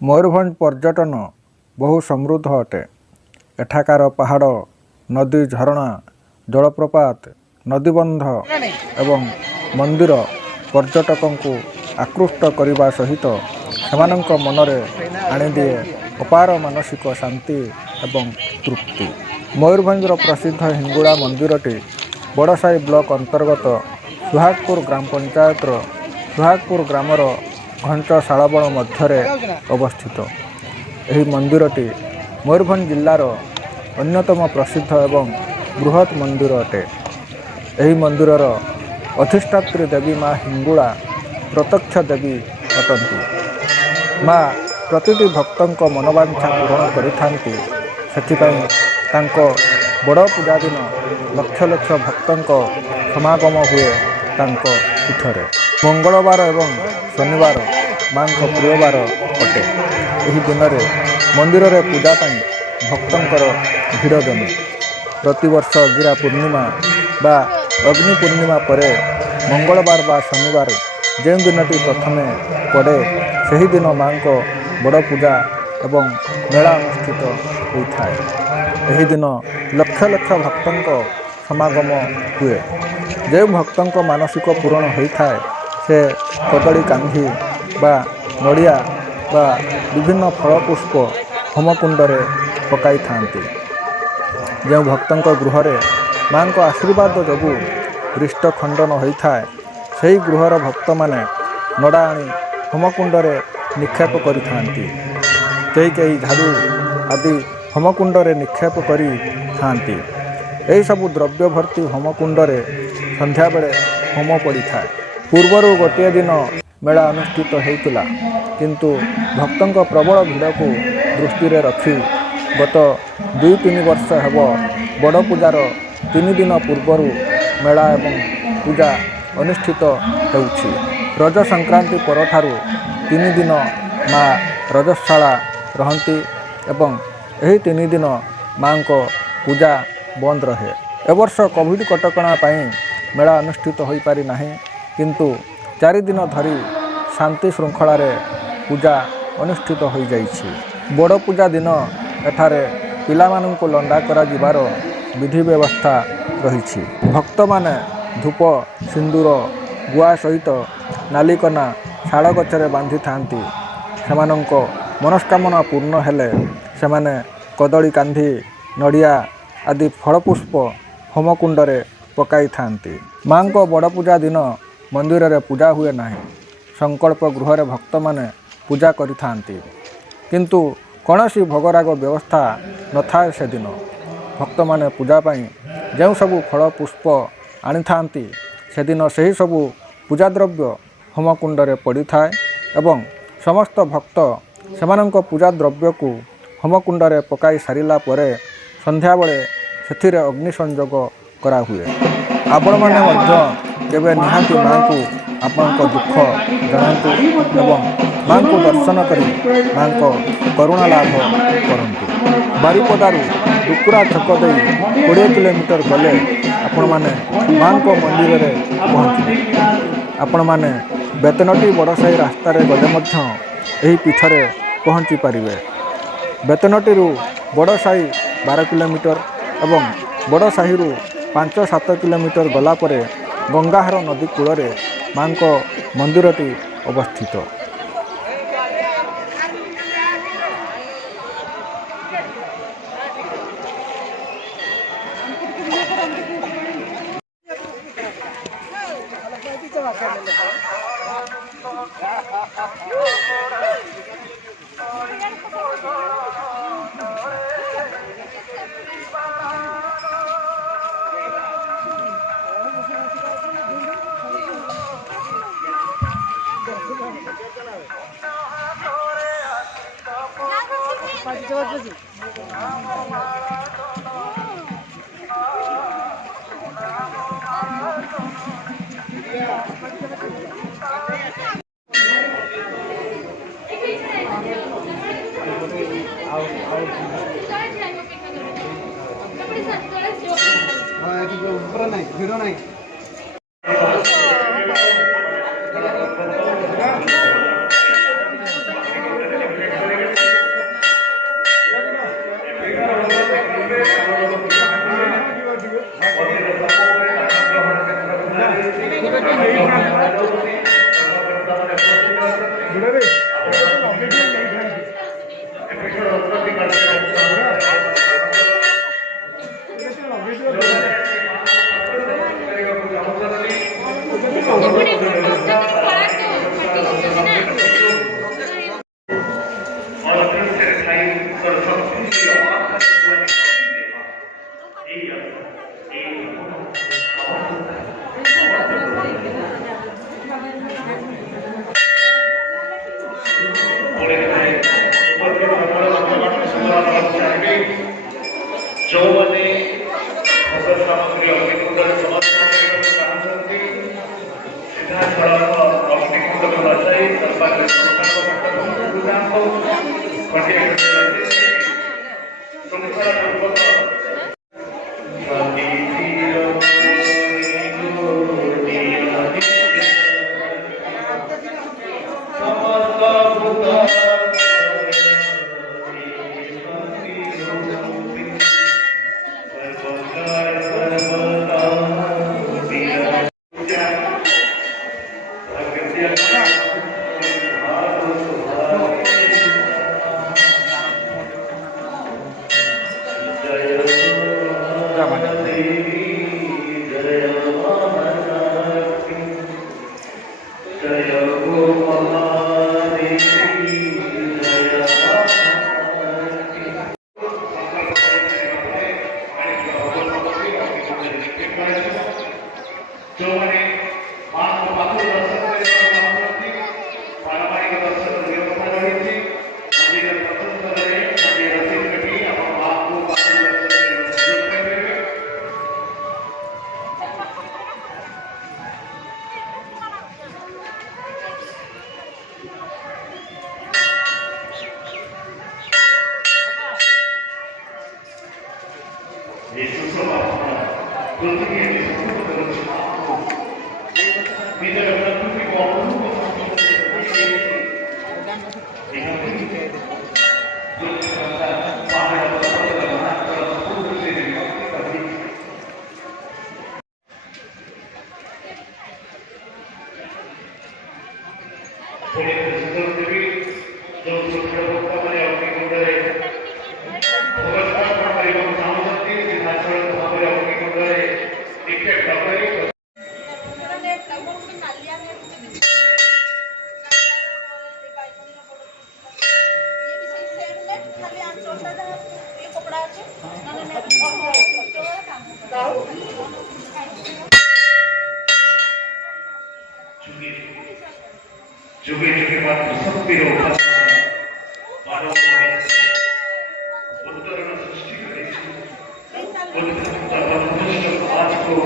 मयूरभंज पर्यटन बहु समृद्ध अटे। एठाकार पहाड़, नदी, झरणा, जलप्रपात, नदीबंध एवं मंदिर पर्यटकों को आकृष्ट करने सहित सेमानंक मनरे आनिदिए अपार मानसिक शांति एवं तृप्ति। मयूरभंजर प्रसिद्ध हिंगुड़ा मंदिरटी बड़साई ब्लॉक अंतर्गत सुहागपुर ग्राम पंचायत सुहागपुर ग्रामर घंट शालाबण मध्य अवस्थित। यह मंदिरटी मयूरभंज जिलार अन्यतम प्रसिद्ध एवं बृहत मंदिर अटे। यह मंदिरर अधिष्ठात्री देवी माँ हिंगुड़ा प्रत्यक्ष देवी अटंती। माँ प्रतिटी भक्तों मनोवांछा पूरण करिथांती। सेथिपाई तांको बड़ पूजा दिन लक्ष लक्ष भक्तों समागम हुए तांको पीठरे। मंगलवार एवं शनिवार माँ प्रियवार अटे। यही दिन में मंदिर रे पूजा भक्तों भीड़ जमे। प्रतिवर्ष गिरा पूर्णिमा बा अग्नि पूर्णिमा परे मंगलवार बा शनिवार जो दिनटी प्रथमे पड़े से दिन माँ को बड़ पूजा एवं मेला अनुष्ठित होता है। यही दिन लक्ष लक्ष भक्तों समागम हुए। जो भक्तों मानसिक पूरण होता है से कदली कांधी बा नड़िया बा विभिन्न फल पुष्प होमकुंडरे पकाई थांती। जो भक्तों गृह माँ को आशीर्वाद जोगु रिष्ट खंडन होता है से गृहर भक्त माने नड़ा आनी होमकुंडरे निक्षेप करि थांती। कई कई झाड़ू आदि होमकुंडरे निक्षेप करि थांती। यही सबु द्रव्य भर्ती होमकुंडरे संध्या बेले होम पड़ी था। पूर्वर गोटे दिन मेला अनुष्ठित होता किंतु भक्तों प्रबल भीड़ को दृष्टि रखी गत 2-3 वर्ष हेब बड़ पूजार 3 दिन पूर्वर मेला एवं पूजा अनुष्ठित होउछि। रज संक्रांति परठारु 3 दिन माँ रजशाला रहंती एवं यही 3 दिन माँ को पूजा बंद रहे। एवर्ष कोविड कटकणा मेला अनुष्ठित हो पारि नाही किंतु 4 दिन धरी शांति श्रृंखला पूजा अनुष्ठित हो जाइछि। बड़ पूजा दिन एठारे पिला माननकु लंडा करा जिबार विधि व्यवस्था रही। भक्त माने धूप सिंदूर गुआ सहित नालिकना शाल गचरे बांधि थांती। सेमानंक मनस्कामना पूर्ण हेले सेमाने कदली कांधी नड़िया आदि फलपुष्प होमकुंडरे पकाई थांती। माँ को बड़ पूजा दिन मंदिर रे पूजा हुए नाही। संकल्प गृह भक्त माने पूजा करि थांती किंतु कौनसी भोगराग व्यवस्था न थाए। से दिन भक्त माने पूजा पाई जो सबु फल पुष्प आनी थांती से दिन सही सबु पूजा द्रव्य होमकुंडरे पड़ी थाए एवं समस्त भक्त सेमानंक पूजा द्रव्य को होमकुंडरे पकाई सारिला परे संध्या बेले सेथिरे अग्नि संयोग करा हुए। आपण माने मध्य केबे निहाती माँ को आपनक दुख जनातु एवं माँ को दर्शन करी माँ को करुणा लाभ करंतु। बारिपदारू टुकुरा छक दे 20 किलोमीटर गले आपण माने माँ को मंदिर रे पहुँचे। आपण माने बेतनटी बड़साई रास्ता रे गले मध्य एही पीठरे पहुँची पारिबे। बेतनटी बड़साई 12 किलोमीटर एवं बड़साही 5-7 किलोमीटर गला परे गंगाहार नदी कूल माँ को मंदिरटी अवस्थित। जो मैंने भगत सामग्री अग्निकुंड समर्पण करने चाहते सीधा सड़क अग्निकुंड को बचाई जुगे जुगे बाद शक्तिर उद्धरण सृष्टि करेगी उद्धरणता बंधुष्ट आज को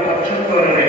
ପଛରେ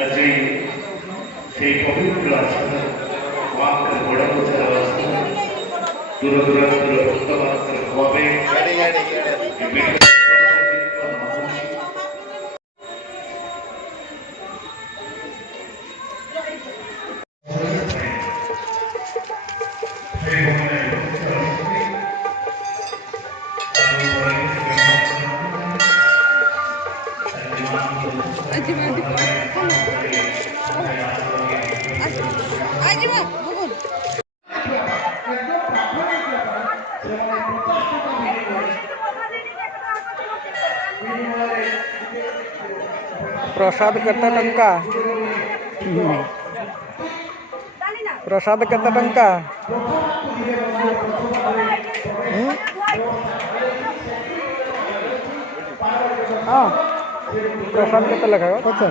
ଆଜି সেই পবিত্র আসনে মাকে বড় বোঝার অবস্থা দূর দূরান্তর ভক্তবান্তের হবে प्रसाद केते टंका प्रसाद केते टंका हाँ प्रसाद केते लगा अच्छा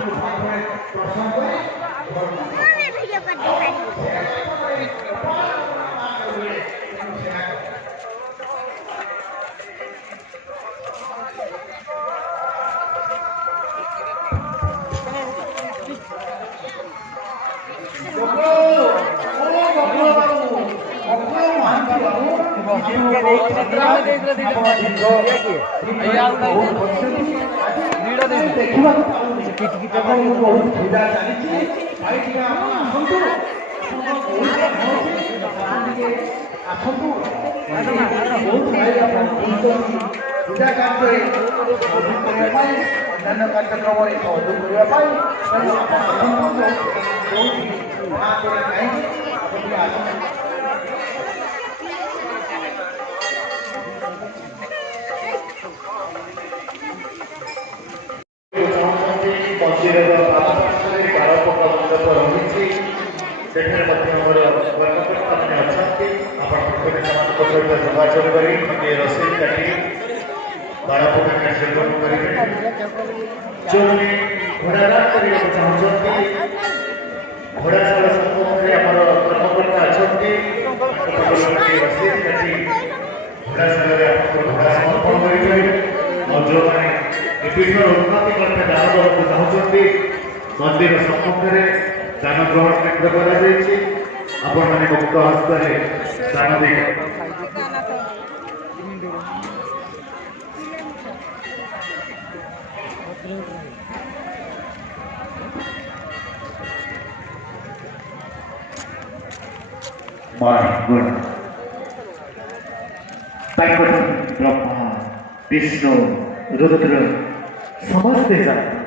मंदिर सम्मुखें दान ग्रहण केन्द्र कर मुक्त हस्त दान दे ब्रह्मा विष्णु रुद्र समस्ते जात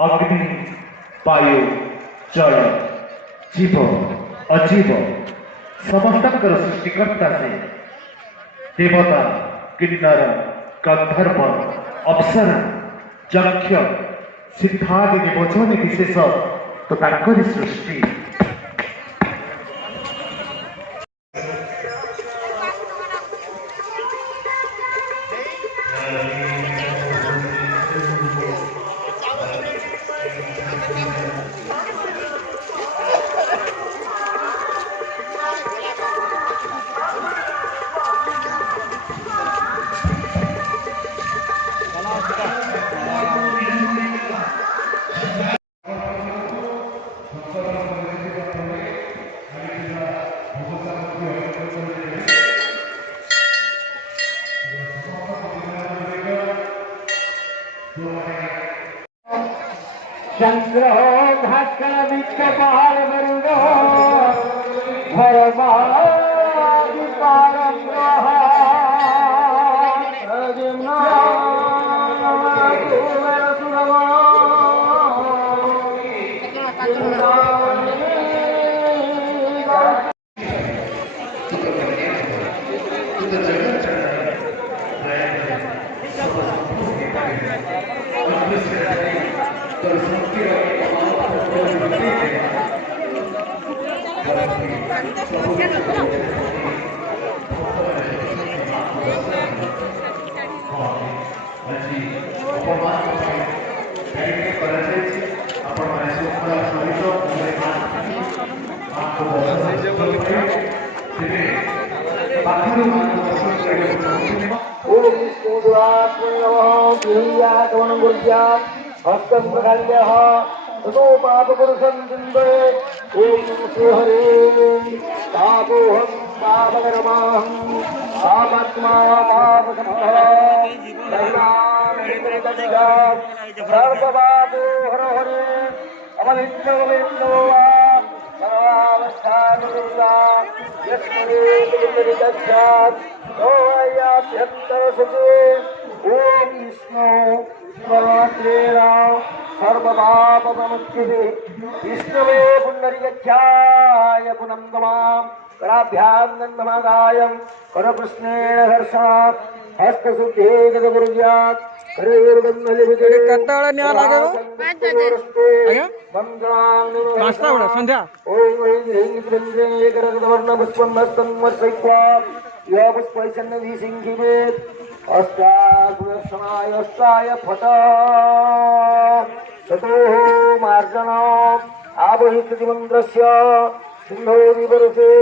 अग्नि वायु जल जीव अजीव समस्त सृष्टिकर्ता से देवता किन्नर गंधर्व अप्सरा यक्ष सिद्धादि निबोधन विशेष तो ताकरी सृष्टि चंद्र भास्कर विश्व पहाड़ मरुद भरवादी पारम ओम विष्णुरात्मनमः गुरुज्ञात हस्तं प्रकाल्यः ततो पापपुरुषं चिन्तये ओम श्री हरे तापोहं पापकर्माहं पापात्मा पापसम्भवः दैवामिन्द्रगतिगात् सर्वपापो हर हरे अवनित्यवमिन्दो वा सर्वावस्थानुरुद्धा यस्मरेतुर्गच्छात् ओयाभ्यन्तरसुखे ओम विष्णु सर्वत्रेण सर्वपापप्रमुच्यते विष्णवे पुण्डरीकच्छाय पुनं तमां कराभ्यां गन्धमादायं करकृष्णेन हर्षात् हस्तशुद्धे गतगुरुज्ञात् हरेर्गन्धलिपिते କେତେବେଳେ ନିଆଁ ଲାଗିବ ପାଞ୍ଚଟା ବେଳେ ସନ୍ଧ୍ୟା ओम ह्रीं ह्रीं चन्द्रे एकरगतवर्णपुष्पं हस्तं वर्षयित्वा यः पुष्पैषन्नधि सिंहिवेत् अष्टाय अष्टाय फट ततो मार्जनम् आवहिष्यतिमन्त्रस्य सिंहो विवरुषे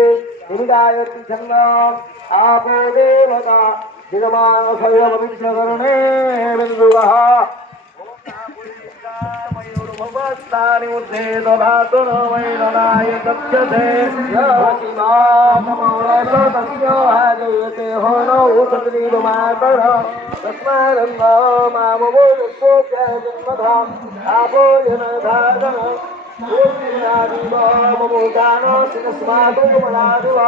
निगायति छन्दम् आपो देवता दिगमानसयमविद्यकर्णे बिन्दुवः भगवत्तानि ऊर्ध्वे दधातु न वैरणाय दक्षते तस्य हाजयते हो न ऊषद्रीवमातर तस्मादन्ध मामवो यशोऽप्यजन्मधा आपो जनधातन ओमिनादिवमोदानो शिनस्मादो मनादिव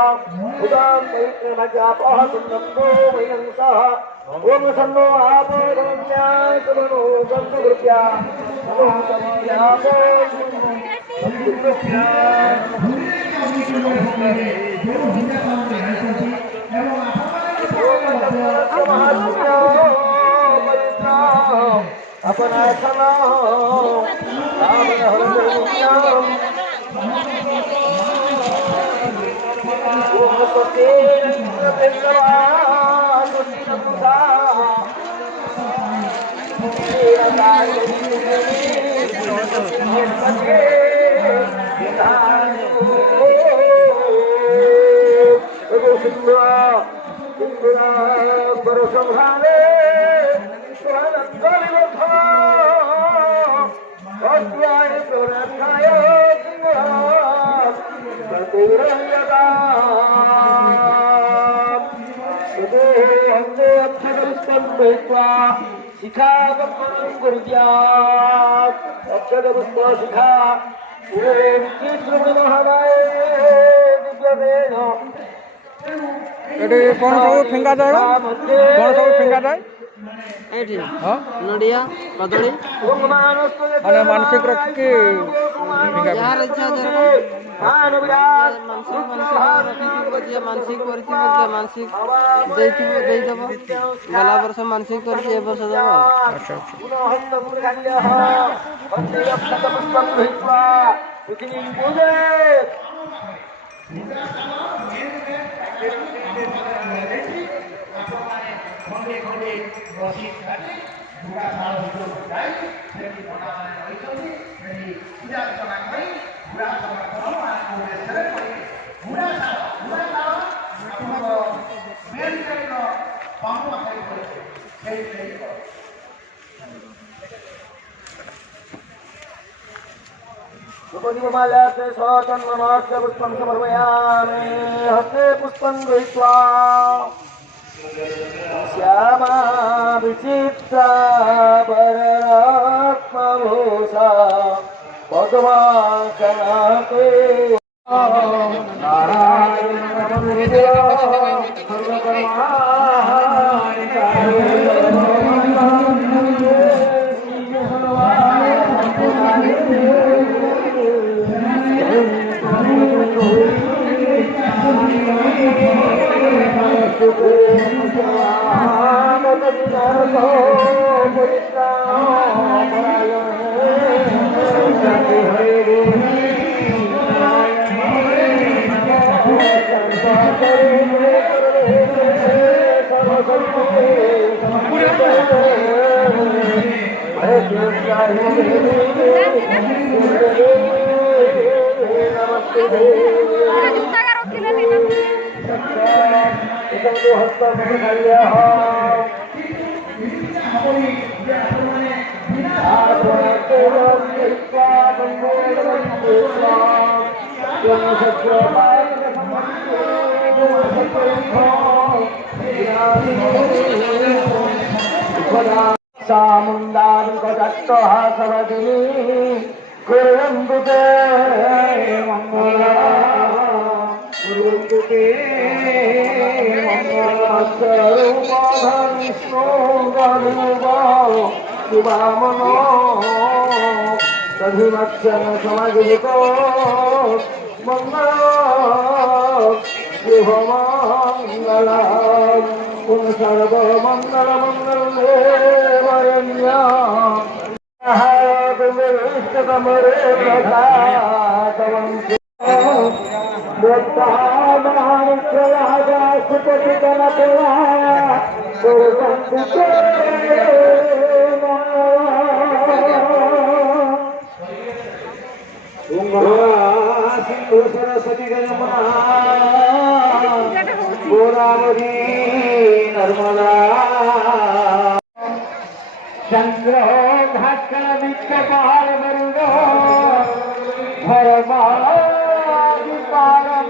उदां मैत्रमजापः सुन्दन्दो वैनंसः ओम सन्नो आपो धन्यासमनो गन्धकृत्या नमो गन्ध्यापो गन्धकृत्या अपना सना रामन हरम ओम सते भगवान सुधा तेरा संहारे शिखा शिखा ଏଠି କ'ଣ ସବୁ ଫିଙ୍ଗା ଯାଏ କ'ଣ ସବୁ ଫିଙ୍ଗା ଯାଏ ଏଠି ନଡ଼ିଆ କଦଳୀ ମାନେ ମାନସିକ ରଖିକି ଯାହାର ଇଚ୍ଛା ମାନସିକ କରିଥିବ ମାନସିକ ଦେଇଦେବ ଗଲା ବର୍ଷ ମାନସିକ କରିଛି ଏ ବର୍ଷ ଦେବ। उपदीपमाल्यार्थे सतन्मनास्य पुष्पं समर्पयामि हस्ते पुष्पं गृहीत्वा श्यामा विचित्रा वररात्मभूषा पद्मासनाते नारायण सामुंडासवदिनी कुर्वन्तुते मंगला कुर्वन्तुते मंगला स्वरूपं विष्णु गरुडो शिवामनो सधिवत्सन समगितो मंगला शुभमंगला सर्वमंगल मंगले वरण्या इष्टतमरे प्रसादवं प्रयागा सुपतिकनपया कुर्वन्तु सिंधु सरस्वती गंगा गोदावरी नर्मदा चंद्र भास्कर विश्व पहाड़ मरुद भरमादि पारम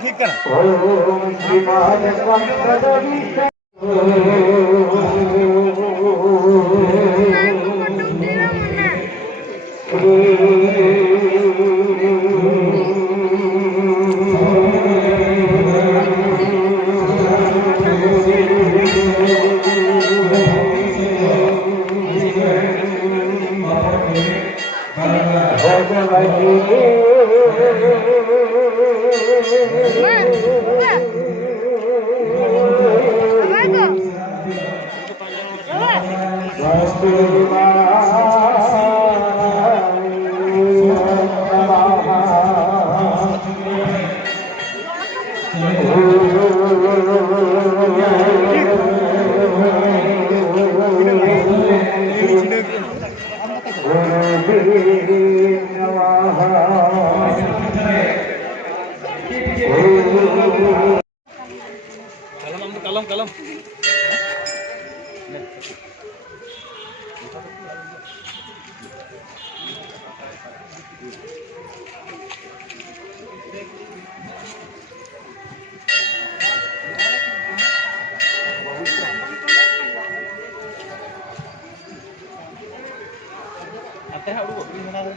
ठीक है कलम कलम आते हैं उड़ो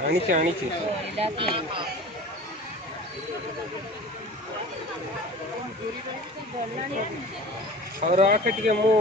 ଆଣିଛି ଆଣିଛି ଆଉ ରଖେ ଟିକେ ମୁଁ